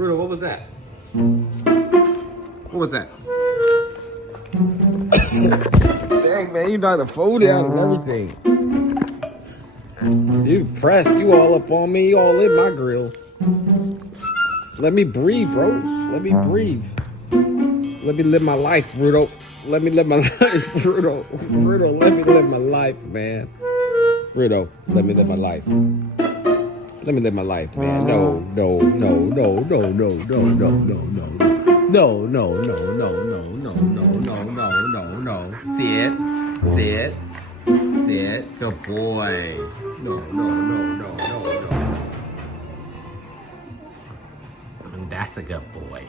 Ruto, what was that? What was that? Dang, man, you know how to fold out and everything. You pressed. You all up on me. You all in my grill. Let me breathe, bro. Let me breathe. Let me live my life, Ruto. Let me live my life, Ruto. Ruto, let me live my life, man. Ruto, let me live my life. Let me live my life, man. No, no, no, no, no, no, no, no, no, no. No, no, no, no, no, no, no, no, no, no, no. Sit. Sit. Sit. Good boy. No, no, no, no, no, no. And that's a good boy.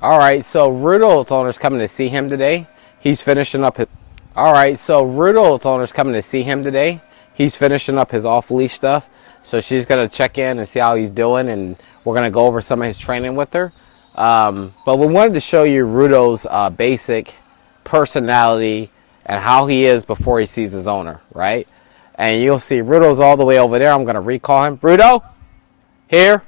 All right, so Ruto's owner's coming to see him today. He's finishing up his. All right, so Ruto's owner's coming to see him today. He's finishing up his off-leash stuff. So she's gonna check in and see how he's doing, and we're gonna go over some of his training with her. But we wanted to show you Ruto's basic personality and how he is before he sees his owner, right? And you'll see Ruto's all the way over there. I'm gonna recall him. Ruto, here.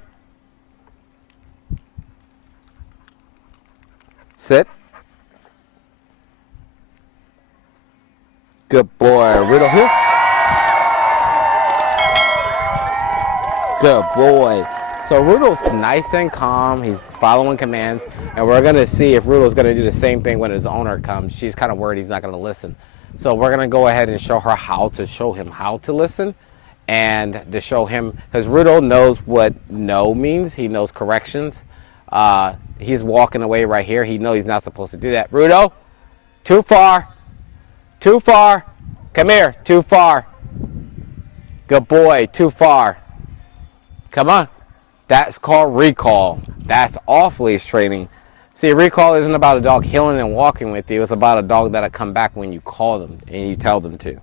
Sit. Good boy. Ruto here. Good boy. So Ruto's nice and calm. He's following commands. And we're going to see if Ruto's going to do the same thing when his owner comes. She's kind of worried he's not going to listen. So we're going to go ahead and show her how to listen. And to show him, because Ruto knows what no means. He knows corrections. He's walking away right here. He knows he's not supposed to do that. Ruto, too far. Too far. Come here. Too far. Good boy. Too far. Come on. That's called recall. That's off-leash training. See, recall isn't about a dog healing and walking with you. It's about a dog that'll come back when you call them and you tell them to.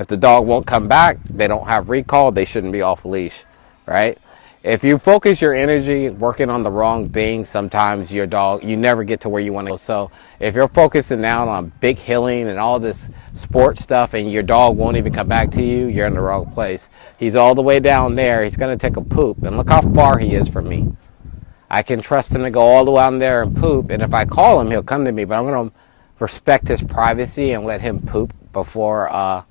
If the dog won't come back, they don't have recall, they shouldn't be off-leash, right? If you focus your energy working on the wrong thing, sometimes your dog, you never get to where you want to go. So if you're focusing down on big healing and all this sports stuff and your dog won't even come back to you, you're in the wrong place. He's all the way down there. He's going to take a poop. And look how far he is from me. I can trust him to go all the way down there and poop. And if I call him, he'll come to me. But I'm going to respect his privacy and let him poop before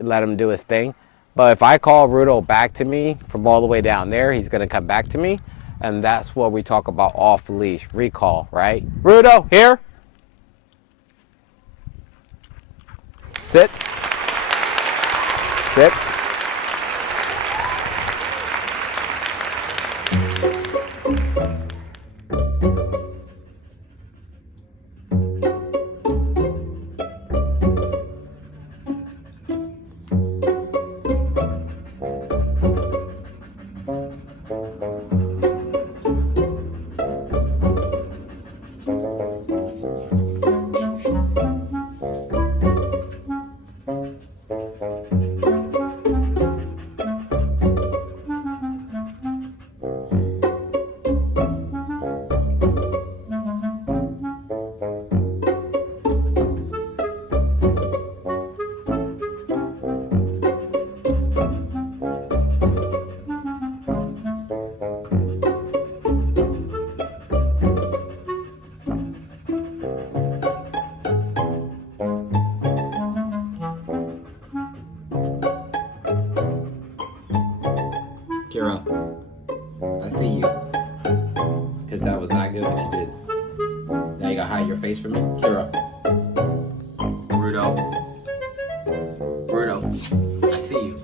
let him do his thing. But if I call Ruto back to me from all the way down there, he's going to come back to me. And that's what we talk about off-leash, recall, right? Ruto, here. Sit. Sit. Kira, I see you. Because that was not good what you did. Now you gotta hide your face from me? Kira. Ruto. Ruto, I see you.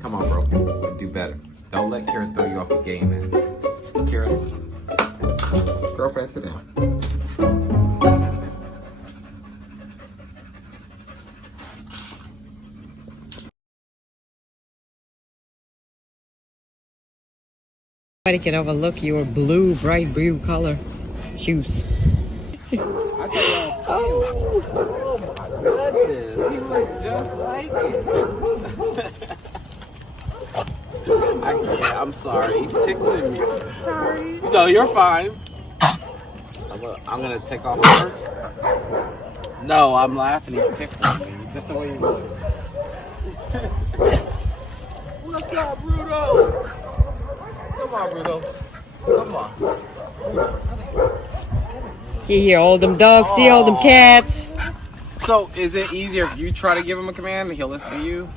Come on, bro. Do better. Don't let Kira throw you off the game, man. Kira. Girlfriend, sit down. Nobody can overlook your blue, bright blue color shoes. Oh my goodness. He looks just like you. I'm sorry. He's tickling me. Sorry. No, you're fine. I'm gonna take off first. No, I'm laughing. He's tickling me. Just the way he looks. What's up, Ruto? Come on, Ruto. Come on. You hear all them dogs, see all them cats. So, is it easier if you try to give him a command and he'll listen to you?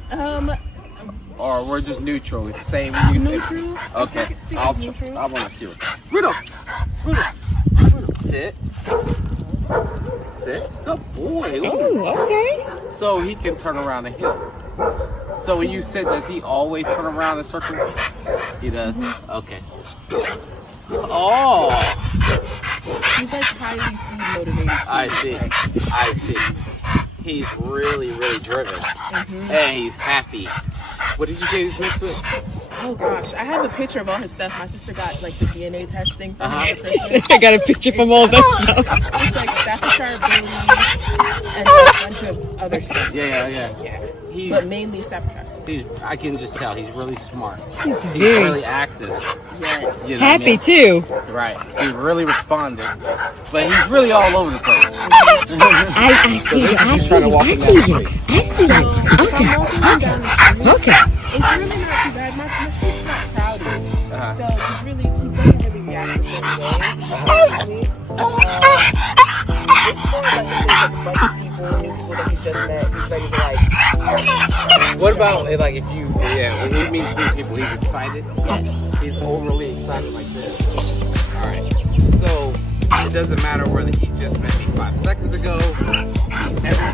Or we're just neutral? It's the same. You Neutral. Okay. I want to see what. Ruto. Sit. Sit. Good boy. Ooh. Oh, okay. So he can turn around and hill. So when you sit, does he always turn around in circles? He does? Okay. Oh! He's like highly food motivated too. I see. He's really, really driven. And he's happy. What did you say he's mixed with? Oh gosh, I have a picture of all his stuff. My sister got like the DNA testing for him for Christmas. I got a picture from all that stuff. It's like Staffordshire Billy and a bunch of other stuff. Yeah. But mainly Staffordshire. I can just tell he's really smart. He's very really active. Yes. You know happy what I mean? too. Right. He really responded. But he's really all over the place. I see you. I see you. If I'm walking him down the street, Okay. it's really not too bad. My street's not crowded. So he doesn't really react the same way. It's more like if there's a bunch of people, new people that he's just met, he's ready to like. What about like if you, when he meets new people, he's excited? Yes. He's overly excited like this. Alright. So it doesn't matter whether he just met me 5 seconds ago.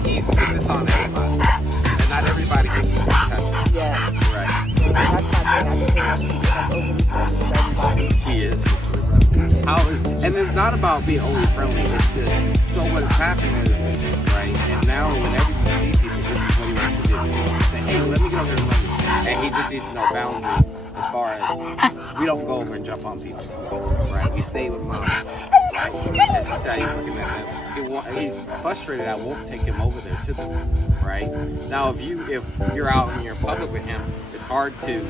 He's put this on everybody. And not everybody can be touched. Yeah. Right. That's my thing. I think he's overly friendly with everybody. He is. And it's not about being overly friendly. It's just, so what has happened is, right, and now whenever you see people, this is what he wants to do. He wants to say, hey, let me get over here and let me. And he just needs to know boundaries as far as we don't go over and jump on people, right? We stay with mom, right? As he said, he's looking at them. He's frustrated. I won't take him over there to them, right? Now, if you're out and you're in public with him, it's hard to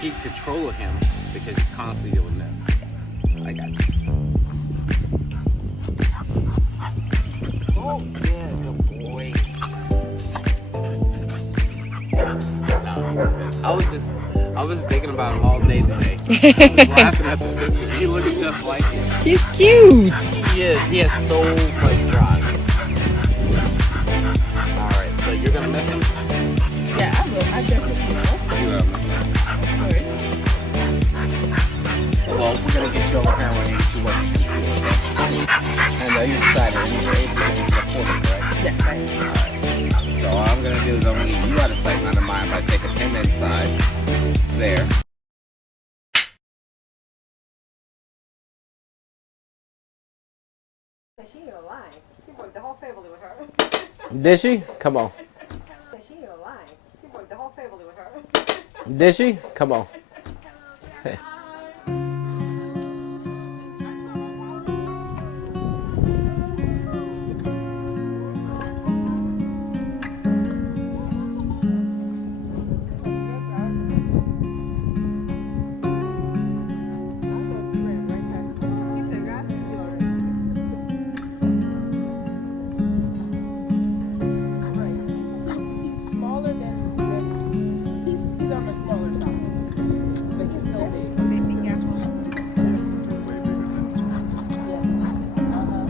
keep control of him because he's constantly doing this. I got you. Oh, yeah, good boy. I was thinking about him all day today. I was laughing at the picture. He looks just like him. He's cute. He is. He has so much drive. Alright, so you're gonna miss him? Yeah, I will. I definitely will. You're gonna miss him. Of course. Well, we're gonna get you over here and we're gonna get you what you can do, okay? And you're excited. You're able to afford it, right? Yes, I am. Alright. So all I'm gonna do is I'm gonna leave you out of sight, not of mind, by taking him inside. There. She ain't lying. She broke the whole family with her. Did she? Come on. She ain't lying. She broke the whole family with her. Did she? Come on.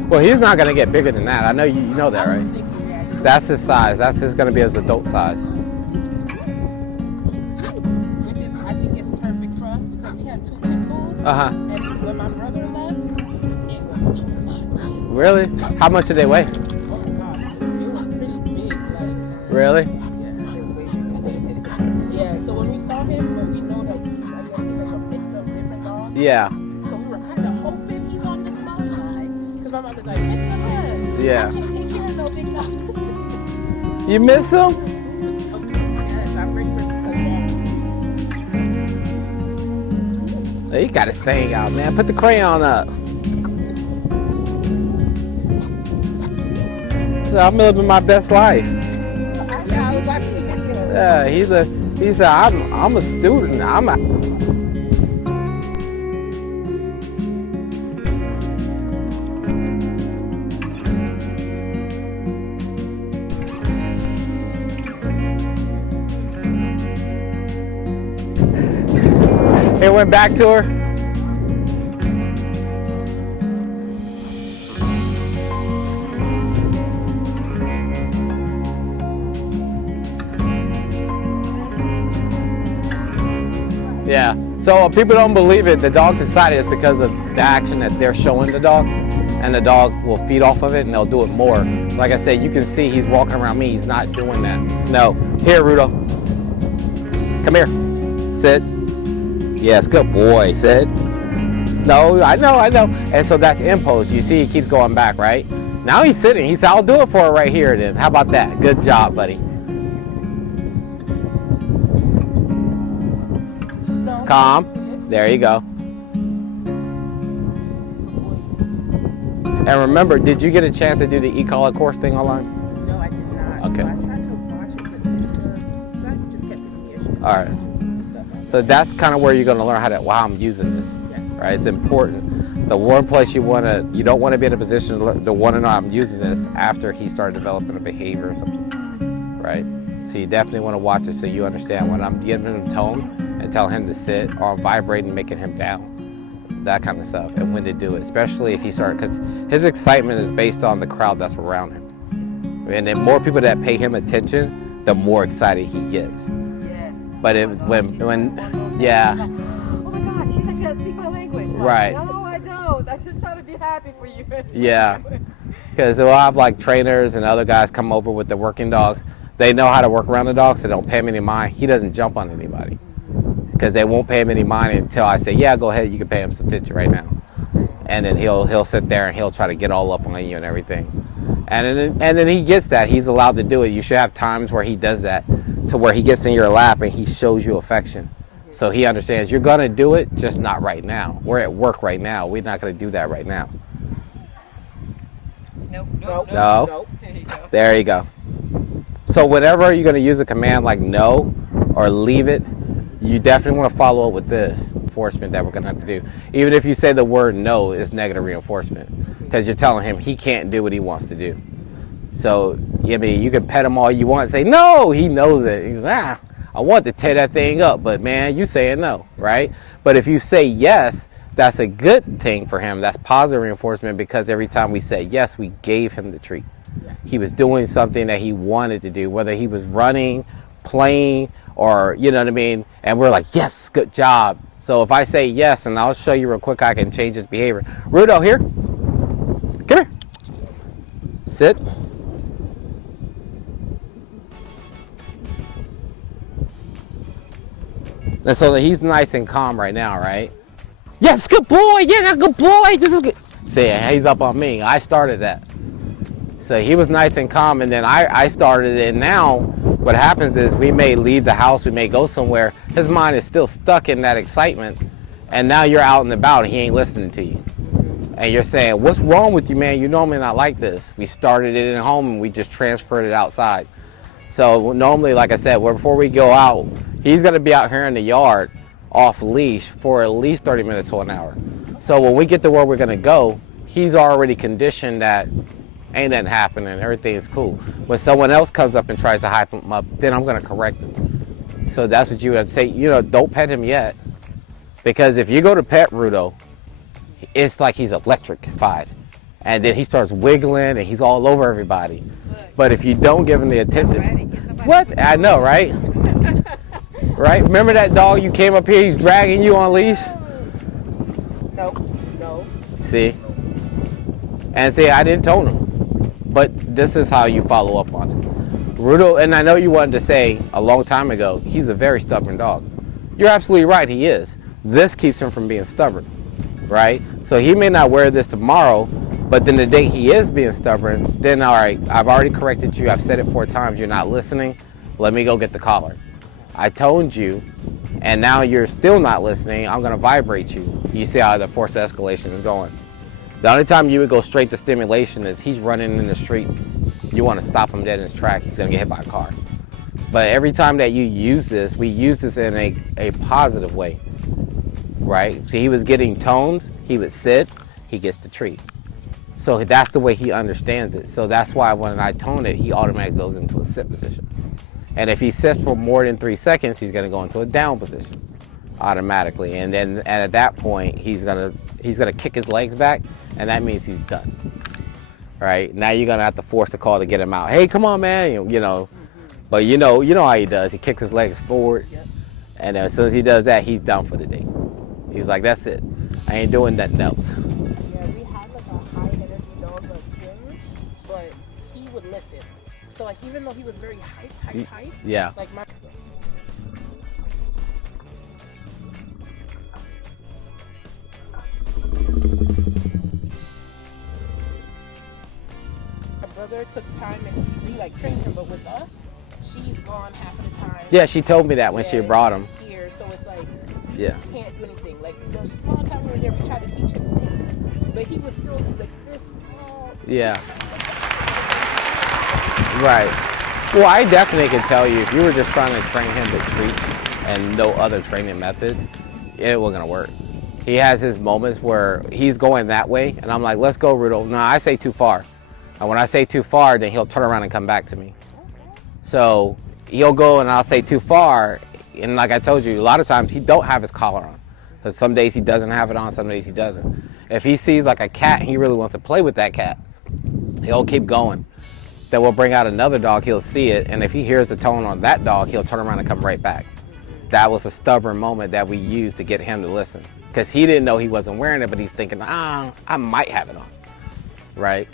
Well, he's not gonna get bigger than that. I know you know that, right? That's his size. That's gonna be his adult size. Which is, I think, it's perfect for us because we had 2 pit bulls. And when my brother left, it was too much. Really? How much did they weigh? Oh my God, it was pretty big. Like. Really? Yeah, they were way big. Yeah. So when we saw him, but we know that I guess he's like a mix of different dogs. Yeah. So we were kind of hoping he's on the smaller side because my mom was like, Mr. Bud, Yeah. I can't take care of no big dog. You miss him? Yes, I bring her to that. He got his thing out, man. Put the crayon up. I'm living my best life. Yeah, I was actually thinking of Yeah, he said I'm a student. Hey It went back to her. Yeah. So people don't believe it. The dog decided it's because of the action that they're showing the dog, and the dog will feed off of it and they'll do it more. Like I said, you can see he's walking around me. He's not doing that. No. Here, Ruto. Come here. Sit. Yes, good boy. Sit. No, I know. And so that's impulse. You see he keeps going back, right? Now he's sitting. He said, I'll do it for her right here then. How about that? Good job, buddy. Calm. There you go. And remember, did you get a chance to do the e-collar course thing online? No, I did not. Okay. So I tried to watch it, but the site just kept giving me issues. All right. So that's kind of where you're going to learn how to, wow, I'm using this. Yes. Right? It's important. The one place you don't want to be in a position to want to know I'm using this after he started developing a behavior or something. Right? So you definitely want to watch it so you understand when I'm giving him tone and telling him to sit, or I'm vibrating, making him down. That kind of stuff, and when to do it, especially if he starts, because his excitement is based on the crowd that's around him. And the more people that pay him attention, the more excited he gets. Yes. But yeah. Oh my God, she thinks she doesn't speak my language. Like, Right. No, I don't. I just try to be happy for you. Yeah. Because we'll have like trainers and other guys come over with the working dogs. They know how to work around the dogs, so they don't pay him any mind. He doesn't jump on anybody. Because they won't pay him any mind until I say, yeah, go ahead, you can pay him some attention right now. And then he'll sit there and he'll try to get all up on you and everything. And then he gets that. He's allowed to do it. You should have times where he does that, to where he gets in your lap and he shows you affection. So he understands you're going to do it, just not right now. We're at work right now. We're not going to do that right now. No. There you go. So whenever you're going to use a command like no or leave it, you definitely want to follow up with this enforcement that we're going to have to do. Even if you say the word no, it's negative reinforcement, because you're telling him he can't do what he wants to do. So, I mean, you can pet him all you want and say, no, he knows it. He's like, I want to tear that thing up, but man, you saying no, right? But if you say yes, that's a good thing for him. That's positive reinforcement, because every time we said yes, we gave him the treat. He was doing something that he wanted to do, whether he was running, playing, or, you know what I mean? And we're like, yes, good job. So if I say yes, and I'll show you real quick, I can change his behavior. Ruto, here. Come here. Sit. And so that he's nice and calm right now, right? Yes, good boy. Yes, good boy. This is good. See, he's up on me. I started that. So he was nice and calm, and then I started it. And now what happens is we may leave the house, we may go somewhere. His mind is still stuck in that excitement, and now you're out and about and he ain't listening to you. And you're saying, what's wrong with you, man? You normally not like this. We started it at home and we just transferred it outside. So normally, like I said, before we go out, he's going to be out here in the yard off leash for at least 30 minutes to an hour. So when we get to where we're going to go, he's already conditioned that ain't nothing happening, everything's cool. When someone else comes up and tries to hype him up, then I'm going to correct him. So that's what you would say, don't pet him yet. Because if you go to pet Ruto, it's like he's electrified. And then he starts wiggling and he's all over everybody. But if you don't give him the attention, what? I know, right? Right? Remember that dog you came up here, he's dragging you on leash? No. See? And see, I didn't tone him. But this is how you follow up on it. Ruto, and I know you wanted to say a long time ago, he's a very stubborn dog. You're absolutely right, he is. This keeps him from being stubborn, right? So he may not wear this tomorrow, but then the day he is being stubborn, then all right, I've already corrected you, I've said it 4 times, you're not listening, let me go get the collar. I toned you, and now you're still not listening, I'm gonna vibrate you. You see how the force of escalation is going. The only time you would go straight to stimulation is he's running in the street. You want to stop him dead in his track, he's going to get hit by a car. But every time that you use this, we use this in a positive way, right? So he was getting tones, he would sit, he gets the treat. So that's the way he understands it. So that's why when I tone it, he automatically goes into a sit position. And if he sits for more than 3 seconds, he's going to go into a down position. automatically. And at that point, he's gonna kick his legs back, and that means he's done. Right? Now you're gonna have to force a call to get him out. Hey, come on, man. You know. But you know how he does. He kicks his legs forward, and as soon as he does that, he's done for the day. He's like, that's it. I ain't doing nothing else. Yeah, we had like a high energy dog like him, but he would listen. So like even though he was very hype, yeah. Like my brother took time and he like trained him, but with us, she's gone half of the time. Yeah, she told me that when she brought him. Here, so it's like Yeah. he can't do anything. Like the small time we were there, we tried to teach him things, but he was still like this small. Yeah. Right. Well, I definitely can tell you if you were just trying to train him to treats and no other training methods, it wasn't gonna work. He has his moments where he's going that way, and I'm like, let's go, Ruto. No, I say too far. And when I say too far, then he'll turn around and come back to me. So he'll go and I'll say too far, and like I told you, a lot of times he don't have his collar on. Because some days he doesn't have it on, some days he doesn't. If he sees like a cat, he really wants to play with that cat, he'll keep going. Then we'll bring out another dog, he'll see it, and if he hears the tone on that dog, he'll turn around and come right back. That was a stubborn moment that we used to get him to listen. Because he didn't know he wasn't wearing it, but he's thinking, I might have it on, right?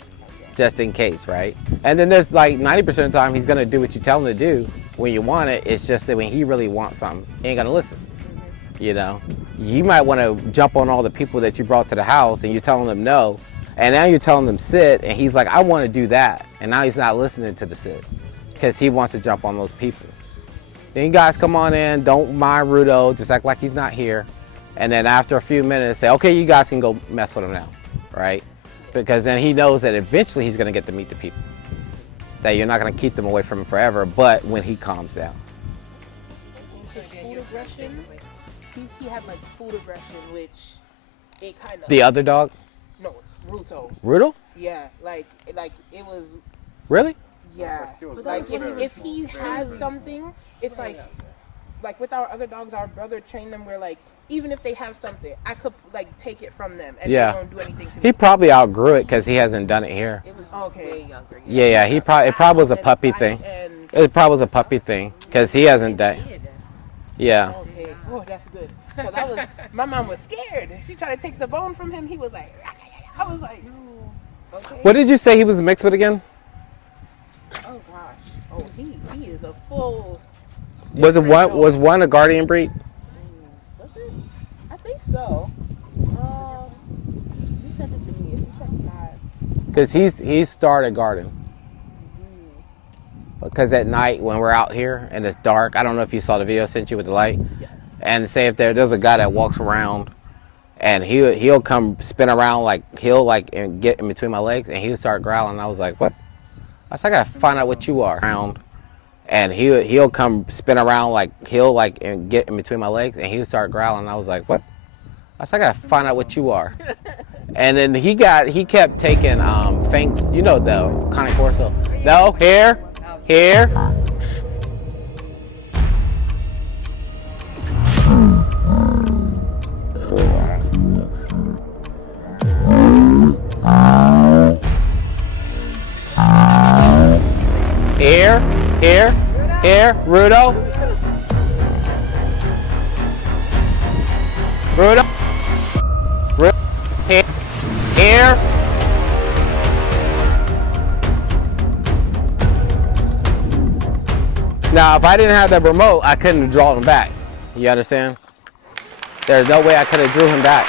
Just in case, right? And then there's like 90% of the time he's gonna do what you tell him to do when you want it. It's just that when he really wants something, he ain't gonna listen. You know, you might want to jump on all the people that you brought to the house and you're telling them no, and now you're telling them sit, and he's like, I want to do that, and now he's not listening to the sit because he wants to jump on those people. Then you guys come on in, don't mind Ruto, just act like he's not here, and then after a few minutes say, okay, you guys can go mess with him now, right? Because then he knows that eventually he's going to get to meet the people. That you're not going to keep them away from him forever, but when he calms down. Food aggression, he had like food aggression, which it kind of... The other dog? No, Ruto. Ruto? Yeah, like it was... Really? Yeah. Like if he has something, it's like with our other dogs, our brother trained them where like, even if they have something, I could like take it from them and they don't do anything to me. He probably outgrew it because he hasn't done it here. It was way younger. Yeah. It probably was a puppy thing. It probably was a puppy thing because he hasn't done. Yeah. Okay. Oh, that's good. Cause my mom was scared. She tried to take the bone from him. He was like, I was like, no. Okay. What did you say he was mixed with again? Oh gosh. Oh, he is a full. Was one a guardian breed? Was it? I think so. You sent it to me. If you check that. Because he started guarding. Because at night when we're out here and it's dark, I don't know if you saw the video I sent you with the light. Yes. And say if there's a guy that walks around, and he'll come spin around like he'll and get in between my legs, and he'll start growling. And I was like, what? I said, I gotta find out what you are. And he'll come spin around like he'll and get in between my legs, and he'll start growling. And I was like, what? I said, I gotta find out what you are. And then he kept taking Fanks, you know, the Cane Corso. No, here. Here, Ruto. Here. Now, if I didn't have the remote, I couldn't have drawn him back. You understand? There's no way I could have drew him back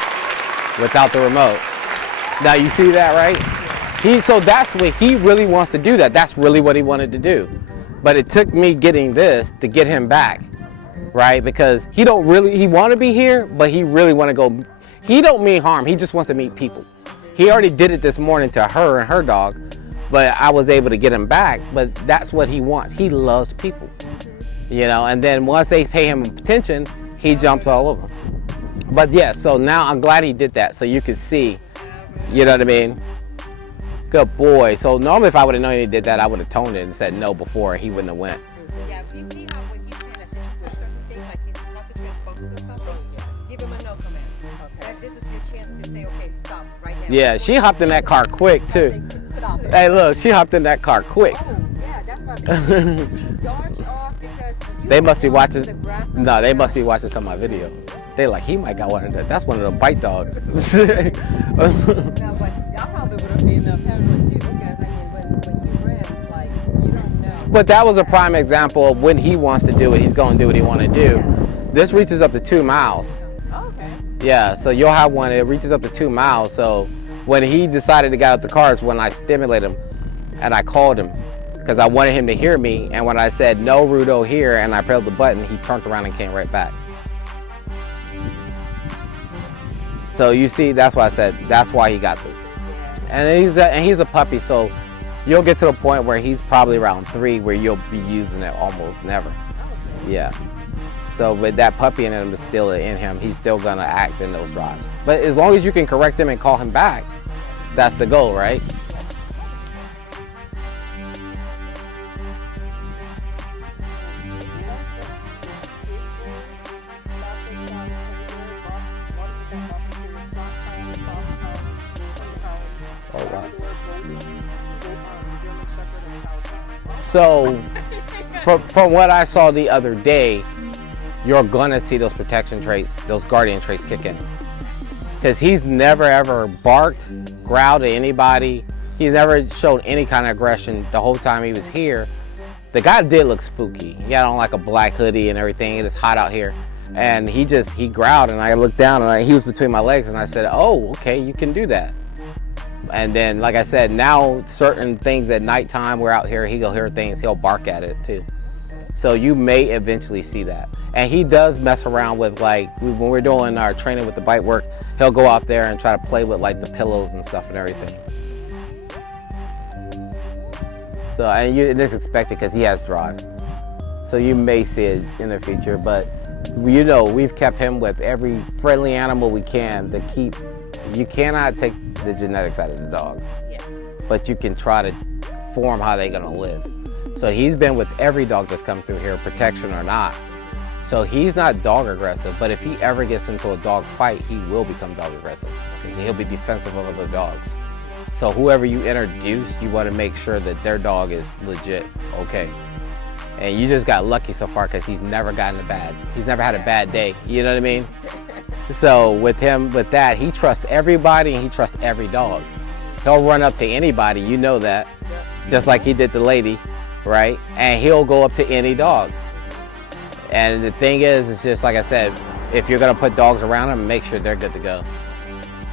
without the remote. Now, you see that, right? So that's what he really wants to do. That's really what he wanted to do. But it took me getting this to get him back, right? Because he want to be here, but he really want to go. He don't mean harm. He just wants to meet people. He already did it this morning to her and her dog, but I was able to get him back. But that's what he wants. He loves people, you know. And then once they pay him attention, he jumps all over them. But yeah, so now I'm glad he did that, so you could see, you know what I mean? Good boy. So normally if I would have known he did that, I would have toned it and said no before. He wouldn't have went. Yeah, do you see how when he's paying attention to a certain thing, like he's concentrating, focus on something? Yeah, she hopped in that car quick too. Stop it. Hey, look, she hopped in that car quick. Oh, yeah, that's what I'm saying. He dodged off because you They must be were watching. on the grass on No, the they ground. must be watching some of my video. They like, he might got one of that. That's one of them bite dogs. No, but y'all probably would have been paranoid too because I mean, when you ran, like you don't know. But that was a prime example of when he wants to do it, he's going to do what he want to do. This reaches up to 2 miles. Okay. Yeah, so you'll have one, it reaches up to 2 miles. So when he decided to get out the car is when I stimulated him and I called him because I wanted him to hear me. And when I said, no, Ruto, here, and I pressed the button, he turned around and came right back. So you see, that's why I said, that's why he got this. And he's a puppy, so you'll get to the point where he's probably around 3 where you'll be using it almost never. Yeah. So with that puppy in him is still in him, he's still gonna act in those drives. But as long as you can correct him and call him back, that's the goal, right? Oh, wow. So from what I saw the other day, you're gonna see those protection traits, those guardian traits kick in. Because he's never ever barked, growled at anybody. He's never showed any kind of aggression the whole time he was here. The guy did look spooky. He had on like a black hoodie and everything. It is hot out here. And he growled and I looked down and he was between my legs and I said, oh, okay, you can do that. And then, like I said, now certain things at nighttime, we're out here, he'll hear things, he'll bark at it too. So you may eventually see that. And he does mess around with, like, when we're doing our training with the bite work, he'll go out there and try to play with like the pillows and stuff and everything. So, and it is expected because he has drive. So you may see it in the future, but you know, we've kept him with every friendly animal we can to keep. You cannot take the genetics out of the dog, but you can try to form how they're gonna live. So he's been with every dog that's come through here, protection or not. So he's not dog aggressive, but if he ever gets into a dog fight, he will become dog aggressive because he'll be defensive of other dogs. So whoever you introduce, you want to make sure that their dog is legit okay. And you just got lucky so far because he's never gotten he's never had a bad day. You know what I mean? So with him, with that, he trusts everybody and he trusts every dog. He'll run up to anybody, you know that, just like he did the lady, right? And he'll go up to any dog. And the thing is, it's just like I said, if you're gonna put dogs around him, make sure they're good to go.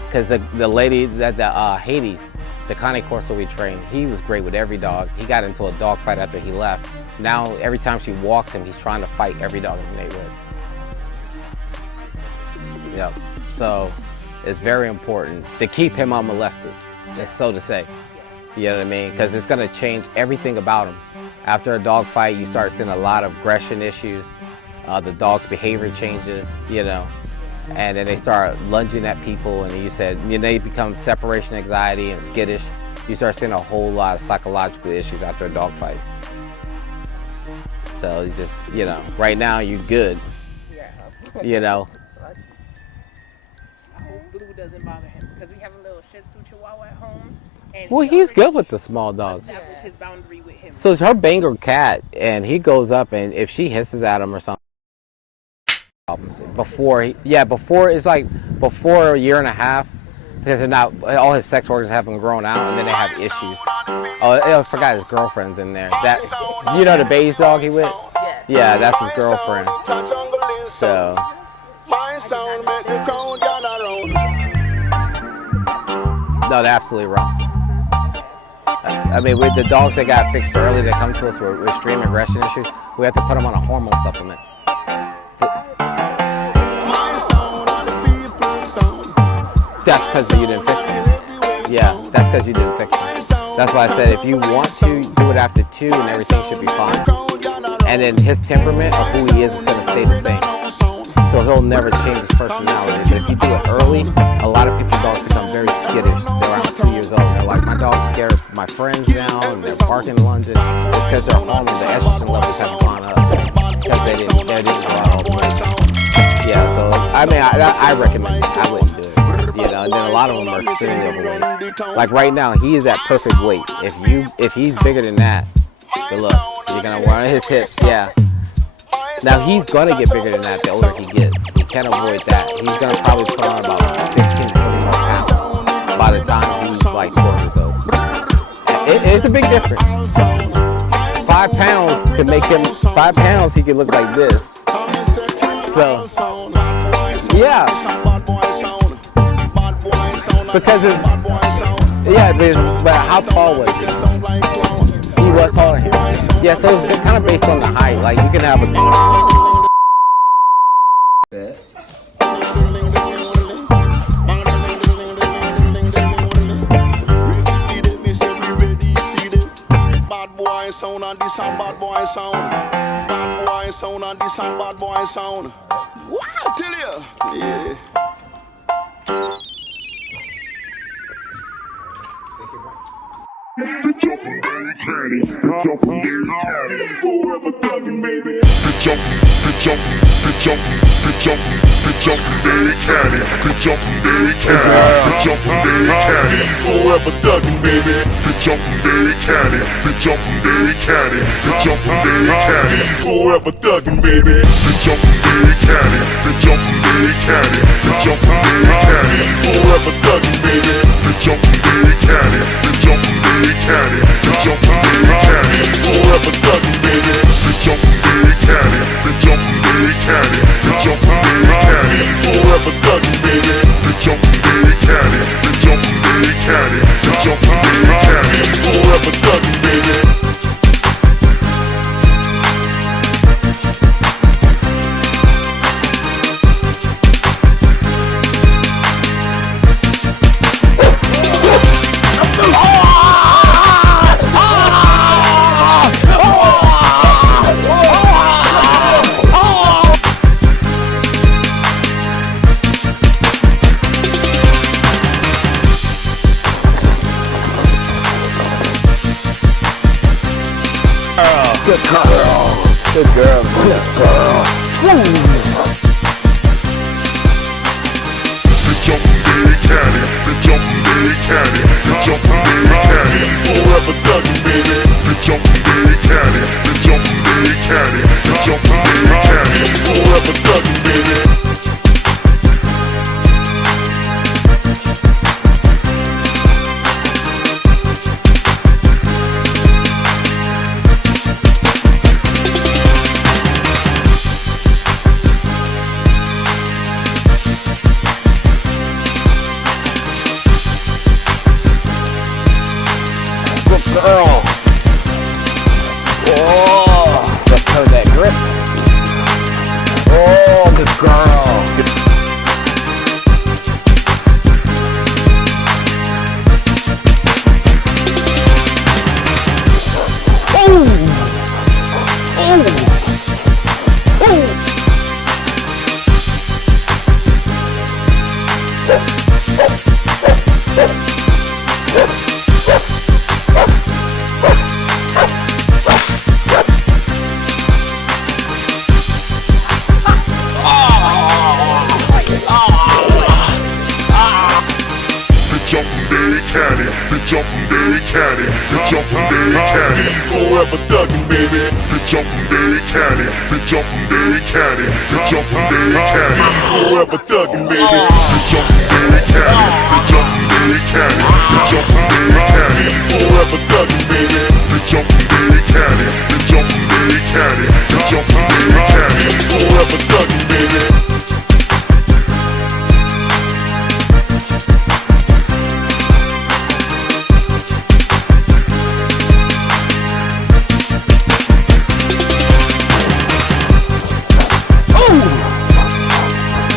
Because the lady, Hades, the Cane Corso we trained, he was great with every dog. He got into a dog fight after he left. Now, every time she walks him, he's trying to fight every dog in the neighborhood. Yep. So it's very important to keep him unmolested, so to say. You know what I mean? Because it's going to change everything about him. After a dog fight, you start seeing a lot of aggression issues. The dog's behavior changes, you know, and then they start lunging at people. And you said, you know, they become separation anxiety and skittish. You start seeing a whole lot of psychological issues after a dog fight. So you just, you know, right now you're good, you know. I hope Blue doesn't bother him because we have a little Shih Tzu Chihuahua at home. And Well, he's good with the small dogs. Establish his boundary with him. So it's her Bengal cat, and he goes up, and if she hisses at him or something, before a year and a half, because they're not, all his sex organs haven't grown out, and then they have issues. Oh, I forgot his girlfriend's in there. That, you know, the beige dog he with? Yeah, that's his girlfriend. So. No, they're absolutely wrong. I mean, with the dogs that got fixed early that come to us with extreme aggression issues, we have to put them on a hormone supplement. That's because you didn't fix them. Yeah, that's because you didn't fix them. That's why I said if you want to do it after 2 and everything should be fine. And then his temperament of who he is going to stay the same. So he'll never change his personality. But if you do it early, a lot of people's dogs become very skittish. They're around 2 years old. And they're like, my dog's scared my friends now, and they're barking, lunging. It's because their hormones, the estrogen levels haven't gone up. Because they didn't go out all the way. Yeah, so I mean, I recommend it. I wouldn't do it. You know, and then a lot of them are extremely overweight. Like right now, he is at perfect weight. If he's bigger than that, good luck. You're gonna run his hips, yeah. Now he's gonna get bigger than that the older he gets. He can't avoid that. He's gonna probably put on about 15 to 20 more pounds by the time he's like 12 years old. It's a big difference. 5 pounds could make him, 5 pounds he could look like this. So, yeah. Because it's, yeah, but how tall was he? He was taller than him. Yeah, so it's kind of based on the height. Like you can have a. Bad boy sound and this and bad boy sound. Bad boy sound and this and bad boy sound. Wow, tell you. Yeah. Forever thuggin', baby. Bitch off from Dairy Caddy. Bitch off from Dairy Caddy. Bitch off from Dairy Caddy. Forever thuggin', baby. Bitch off from Dairy Caddy. Bitch off from Dairy Caddy. Bitch off from Dairy Caddy. Forever thuggin', baby. Bitch off from Dairy Caddy. Bitch off from Dairy Caddy. Bitch off from Dairy Caddy. Forever thuggin', baby. Bitch off from Dairy Caddy. Bitch off from Dairy Caddy. Bitch off from Dairy Caddy. Forever thuggin', baby. Bitch off from Dairy Caddy. Bitch off from Dairy Caddy. Bitch off from Dairy Caddy. Forever thuggin', baby. Bitch off from Dairy Caddy. Bitch off from Dairy Caddy. Bitch off from Dairy Caddy. Forever thuggin', baby. Good girl. Good girl. Good girl. Bitch off from Dairy Caddy. Bitch off from Dairy Caddy. Bitch off from Dairy Caddy. Forever thuggin', baby. Bitch off from Dairy Caddy. Bitch off from Dairy Caddy. Bitch off from Dairy Caddy. Forever thuggin', baby. Girl. Oh, let's turn that grip. Oh, good girl. Caddy, bitch off from Dairy Caddy, bitch off from Dairy Caddy, forever thuggin', baby. Bitch off from Dairy Caddy, bitch off from Dairy Caddy, bitch off from Dairy Caddy, forever thuggin', baby. Bitch off from Dairy Caddy, bitch off from Dairy Caddy, bitch off from Dairy Caddy, forever thuggin', baby. Bitch off from Dairy Caddy, bitch off from Dairy Caddy, bitch off from Dairy Caddy, forever thuggin', baby.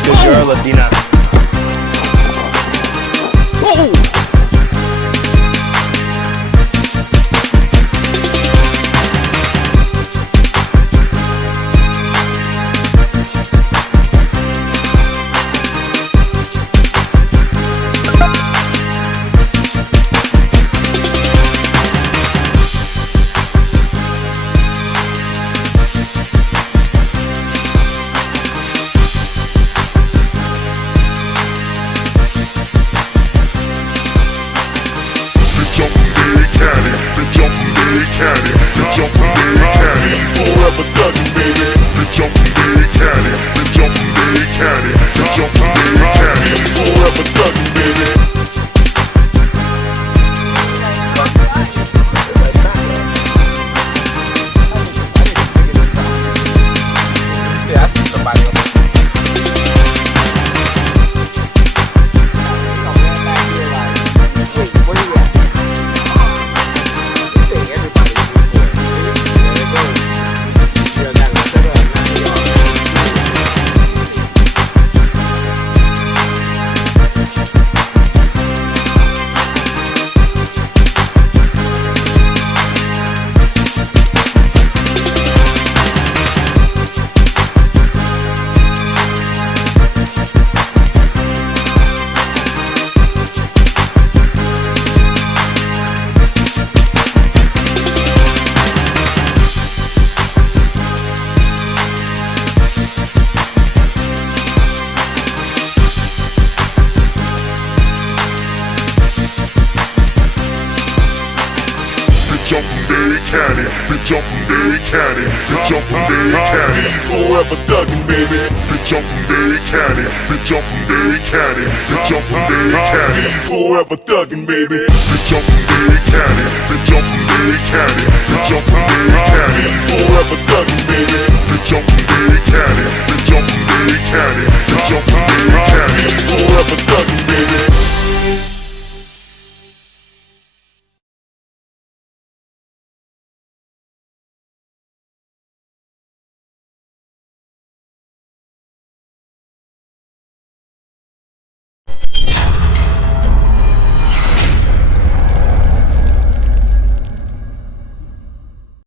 Good girl, Latina. Bitch, I'm from Dade County. Bitch, I'm from Dade County. Bitch, I'm from Dade County. Forever thuggin', baby. Bitch, I'm from Dade County. Bitch, I'm from Dade County. Bitch, I'm from Dade County. Forever thuggin', baby. Bitch, I'm from Dade County. Bitch, I'm from Dade County. Bitch, I'm from Dade County. Forever thuggin', baby. Bitch, I'm from Dade County. Bitch, I'm from Dade County. Bitch, I'm from Dade County. Forever thuggin', baby.